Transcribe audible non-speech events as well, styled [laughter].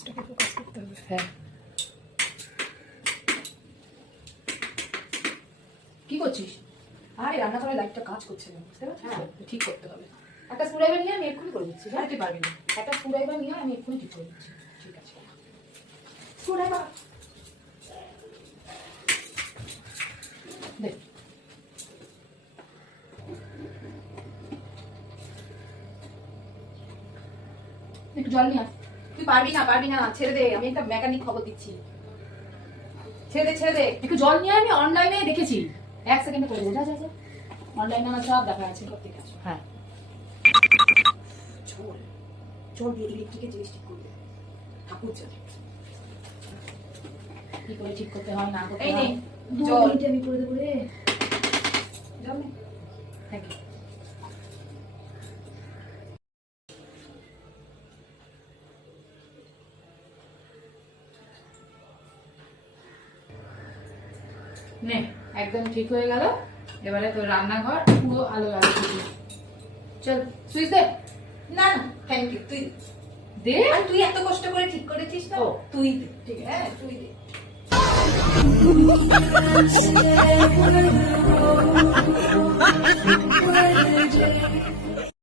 লেন্সটাকে focus করতে হবে হ্যাঁ। কি করছিস? আরে রান্নাঘরের লাইটটা কাজ করছে না বুঝতে পারছিস? হ্যাঁ। ঠিক করতে হবে। একটা নিয়ে আমি এক্ষুনি করে দিচ্ছি তুই পারবি না। একটা নিয়ে আমি এক্ষুনি ঠিক করে দিচ্ছি ঠিক আছে। দেখ। একটু জল নিয়ে আয়। তুই পারবি না পারবি না ছেড়ে দে আমি একটা মেকানিক খবর দিচ্ছি। ছেড়ে দে ছেড়ে দে। একটু জল নিয়ে আমি অনলাইনে দেখেছি। এক সেকেন্ডে করে যা যা যা। অনলাইনে আমার সব দেখা আছে ঠিক আছে। হ্যাঁ। চল চল দিয়ে ইলেকট্রিকের জিনিস ঠিক করবে ঠাকুর চল। কি করে ঠিক করতে হয় না করতে এই নে, জল। আমি করে দেবো রে। জল নে। থ্যাংক ইউ নে একদম ঠিক হয়ে গেল। এবারে তোর রান্নাঘর পুরো আলো আলো চল সুইচ দে। না না থ্যাংক ইউ তুই দে? আর তুই এত কষ্ট করে ঠিক করেছিস না? ও। তুই দে ঠিক আছে? হ্যাঁ তুই দে. [laughs]